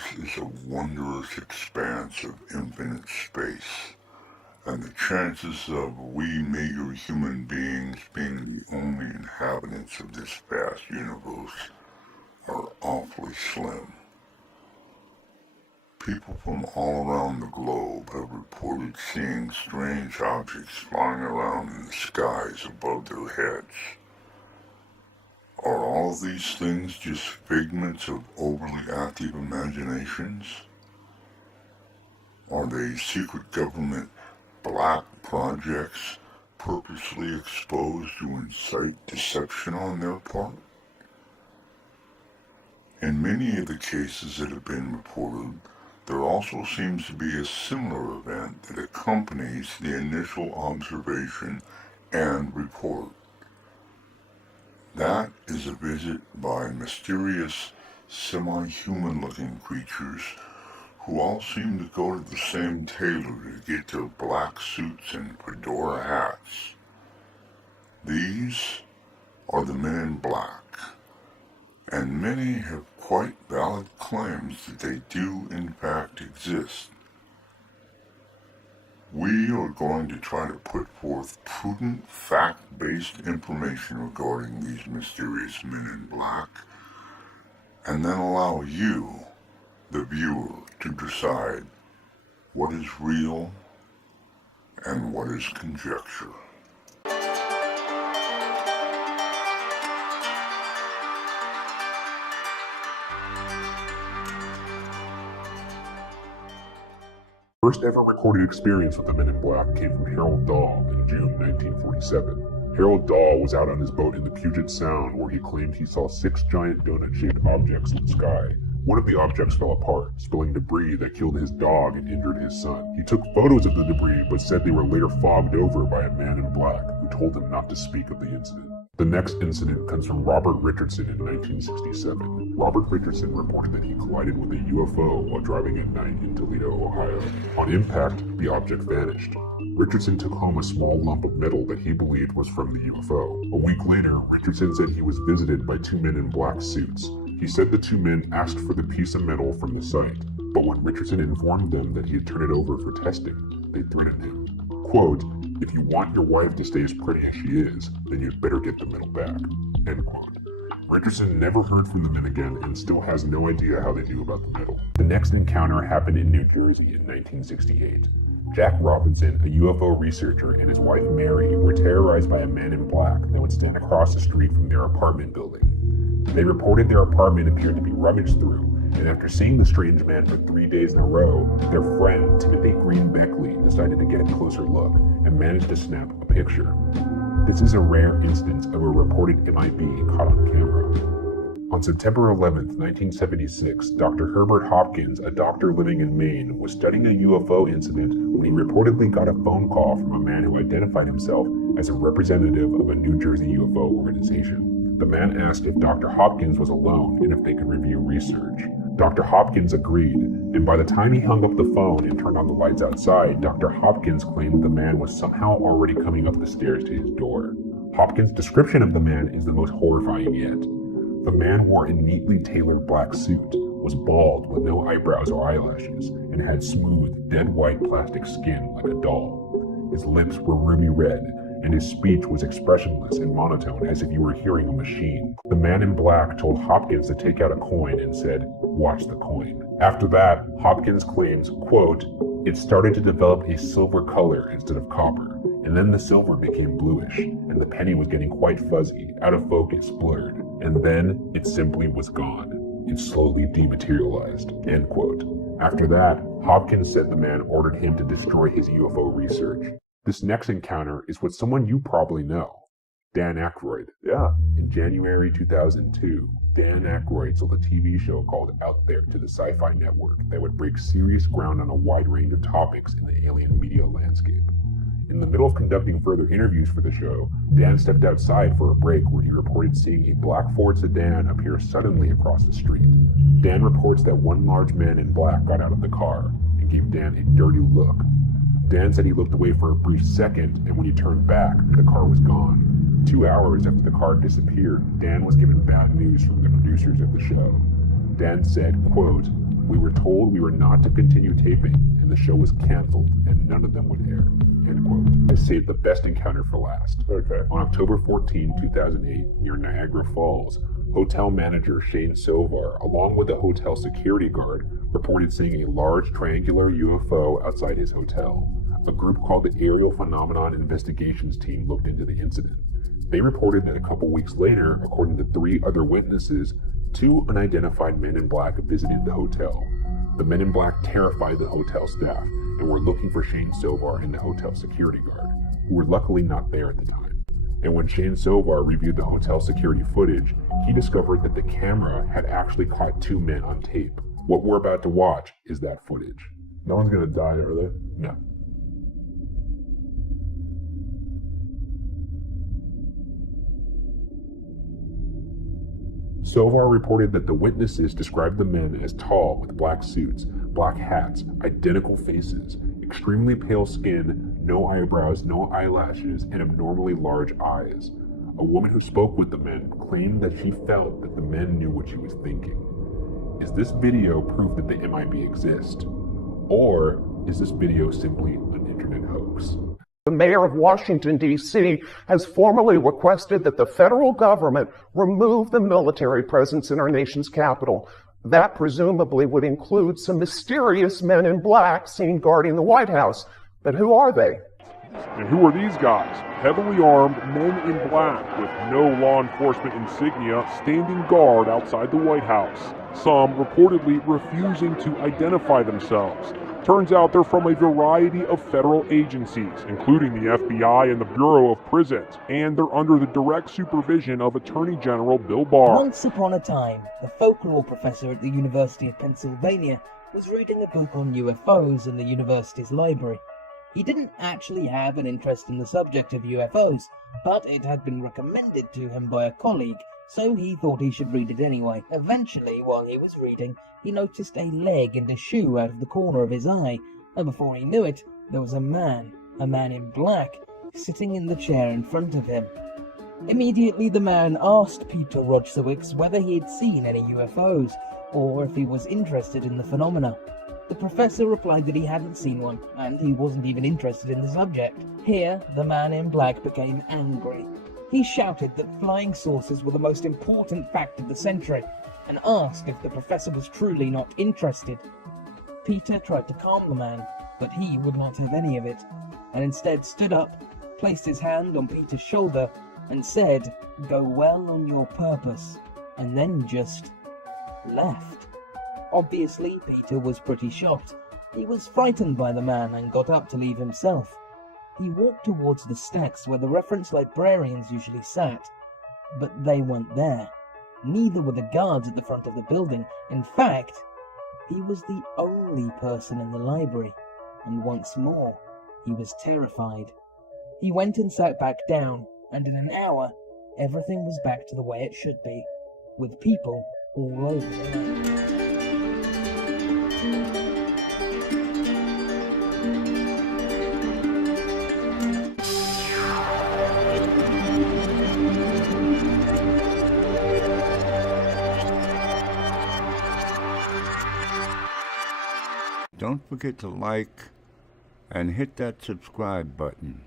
universe is a wondrous expanse of infinite space, and the chances of we meager human beings being the only inhabitants of this vast universe are awfully slim. People from all around the globe have reported seeing strange objects flying around in the skies above their heads. Are all of these things just figments of overly active imaginations? Are they secret government black projects purposely exposed to incite deception on their part? In many of the cases that have been reported, there also seems to be a similar event that accompanies the initial observation and report. That is a visit by mysterious, semi-human-looking creatures who all seem to go to the same tailor to get their black suits and fedora hats. These are the men in black, and many have quite valid claims that they do in fact exist. We are going to try to put forth prudent, fact-based information regarding these mysterious men in black, and then allow you, the viewer, to decide what is real and what is conjecture. First ever recorded experience with the Men in Black came from Harold Dahl in June 1947. Harold Dahl was out on his boat in the Puget Sound where he claimed he saw 6 giant donut-shaped objects in the sky. One of the objects fell apart, spilling debris that killed his dog and injured his son. He took photos of the debris but said they were later fogged over by a man in black who told him not to speak of the incident. The next incident comes from Robert Richardson in 1967. Robert Richardson reported that he collided with a UFO while driving at night in Toledo, Ohio. On impact, the object vanished. Richardson took home a small lump of metal that he believed was from the UFO. A week later, Richardson said he was visited by 2 men in black suits. He said the 2 men asked for the piece of metal from the site, but when Richardson informed them that he had turned it over for testing, they threatened him. Quote, "If you want your wife to stay as pretty as she is, then you'd better get the metal back." End quote. Richardson never heard from the men again and still has no idea how they knew about the metal. The next encounter happened in New Jersey in 1968. Jack Robinson, a UFO researcher, and his wife Mary were terrorized by a man in black that would stand across the street from their apartment building. They reported their apartment appeared to be rummaged through, and after seeing the strange man for 3 days in a row, their friend Timothy Green Beckley decided to get a closer look and managed to snap a picture. This is a rare instance of a reported MIB caught on camera. On September 11, 1976, Dr. Herbert Hopkins, a doctor living in Maine, was studying a UFO incident when he reportedly got a phone call from a man who identified himself as a representative of a New Jersey UFO organization. The man asked if Dr. Hopkins was alone and if they could review research. Dr. Hopkins agreed, and by the time he hung up the phone and turned on the lights outside, Dr. Hopkins claimed the man was somehow already coming up the stairs to his door. Hopkins' description of the man is the most horrifying yet. The man wore a neatly tailored black suit, was bald with no eyebrows or eyelashes, and had smooth, dead white plastic skin like a doll. His lips were ruby red, and his speech was expressionless and monotone as if you were hearing a machine. The man in black told Hopkins to take out a coin and said, "Watch the coin." After that, Hopkins claims, quote, "It started to develop a silver color instead of copper, and then the silver became bluish, and the penny was getting quite fuzzy, out of focus, blurred, and then it simply was gone. It slowly dematerialized," end quote. After that, Hopkins said the man ordered him to destroy his UFO research. This next encounter is with someone you probably know, Dan Aykroyd. Yeah. In January 2002, Dan Aykroyd sold a TV show called Out There to the Sci-Fi Network that would break serious ground on a wide range of topics in the alien media landscape. In the middle of conducting further interviews for the show, Dan stepped outside for a break where he reported seeing a black Ford sedan appear suddenly across the street. Dan reports that one large man in black got out of the car and gave Dan a dirty look. Dan said he looked away for a brief second, and when he turned back, the car was gone. 2 hours after the car disappeared, Dan was given bad news from the producers of the show. Dan said, quote, We were told we were not to continue taping, and the show was canceled, and none of them would air. End quote. I saved the best encounter for last. Okay. On October 14, 2008, near Niagara Falls, hotel manager Shane Sovar, along with a hotel security guard, reported seeing a large triangular UFO outside his hotel. A group called the Aerial Phenomenon Investigations Team looked into the incident. They reported that a couple weeks later, according to 3 other witnesses, 2 unidentified men in black visited the hotel. The men in black terrified the hotel staff and were looking for Shane Sovar and the hotel security guard, who were luckily not there at the time. And when Shane Sovar reviewed the hotel security footage, he discovered that the camera had actually caught 2 men on tape. What we're about to watch is that footage. No one's gonna die, are they? No. Sovar reported that the witnesses described the men as tall with black suits, black hats, identical faces, extremely pale skin, no eyebrows, no eyelashes, and abnormally large eyes. A woman who spoke with the men claimed that she felt that the men knew what she was thinking. Is this video proof that the MIB exist? Or is this video simply an internet hoax? The mayor of Washington, D.C. has formally requested that the federal government remove the military presence in our nation's capital. That presumably would include some mysterious men in black seen guarding the White House. But who are they? And who are these guys? Heavily armed men in black with no law enforcement insignia standing guard outside the White House. Some reportedly refusing to identify themselves. Turns out they're from a variety of federal agencies, including the FBI and the Bureau of Prisons, and they're under the direct supervision of Attorney General Bill Barr. Once upon a time, the folklore professor at the University of Pennsylvania was reading a book on UFOs in the university's library. He didn't actually have an interest in the subject of UFOs, but it had been recommended to him by a colleague, so he thought he should read it anyway. Eventually, while he was reading, he noticed a leg and a shoe out of the corner of his eye, and before he knew it, there was a man in black, sitting in the chair in front of him. Immediately the man asked Peter Rodzowicz whether he had seen any UFOs, or if he was interested in the phenomena. The professor replied that he hadn't seen one, and he wasn't even interested in the subject. Here, the man in black became angry. He shouted that flying saucers were the most important fact of the century, and asked if the professor was truly not interested. Peter tried to calm the man, but he would not have any of it, and instead stood up, placed his hand on Peter's shoulder, and said, "Go well on your purpose," and then just left. Obviously, Peter was pretty shocked. He was frightened by the man and got up to leave himself. He walked towards the stacks where the reference librarians usually sat, but they weren't there. Neither were the guards at the front of the building. In fact, he was the only person in the library, and once more, he was terrified. He went and sat back down, and in an hour, everything was back to the way it should be, with people all over the land. Don't forget to like and hit that subscribe button.